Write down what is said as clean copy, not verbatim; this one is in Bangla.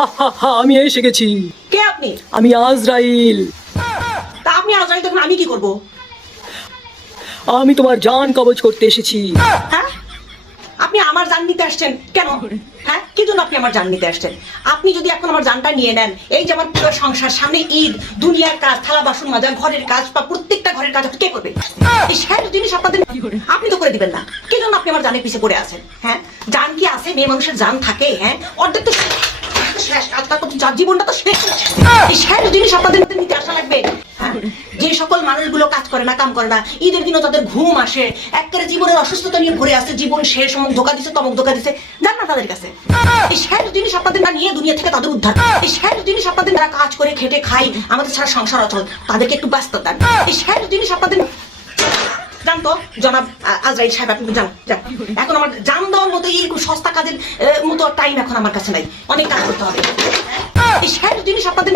হা হা হা, আমি এসে গেছি। কে আপনি? আমি আজরাইল। তা আপনি আজরাইল তখন আমি কি করব? আমি তোমার জান কবজ করতে এসেছি। হ্যাঁ, আপনি আমার জান নিতে আসছেন কেন? হ্যাঁ, কি জন্য আপনি আমার জান নিতে আসছেন? আপনি যদি এখন আমার জানটা নিয়ে নেন, এই যে আমার পুরো সংসার, সামনে ঈদ, দুনিয়ার কাজ, থালা বাসন মাজা, ঘরের কাজ বা প্রত্যেকটা ঘরের কাজ কে করবে? এই শেষ জিনিস আপনাদের আপনি তো করে দিবেন না। কি জন্য আপনি আমার জানের পিছিয়ে পড়ে আছেন? হ্যাঁ, জান কি আছে? মেয়ে মানুষের জান থাকে? হ্যাঁ, অর্ধেক তো শেষ, আজকাল তো জীবনটা তো শেষ। এই শেষ জিনিস আপনাদের নিতে আসা লাগবে। হ্যাঁ, যে সকল মানুষগুলো কাজ করে না, কাম করে না, ঈদের দিনও তাদের ঘুম আসে, একেবারে জীবনের অসুস্থতা নিয়ে ভরে আছে, জীবন শেষ, অমুক ধোকা দিছে, তমক ধোকা দিছে, যান না তাদের কাছে। এই শেষ জিনিস আপনাদের না নিয়ে দুনিয়া থেকে তাদের উদ্ধার। এই শেষ জিনিস আপনাদের যারা কাজ করে খেটে খাই, আমাদের সারা সংসার অচল, তাদেরকে একটু ব্যস্ত দেন। এই শেষ জিনিস আপনাদের জানতো জনাব আজরাইল সাহেব, আপনি যান যান। এখন আমার জান দেওয়ার মতো এই সস্তা কাজের মতো টাইম এখন আমার কাছে নাই, অনেক কাজ করতে হবে। এই শেষ জিনিস আপনাদের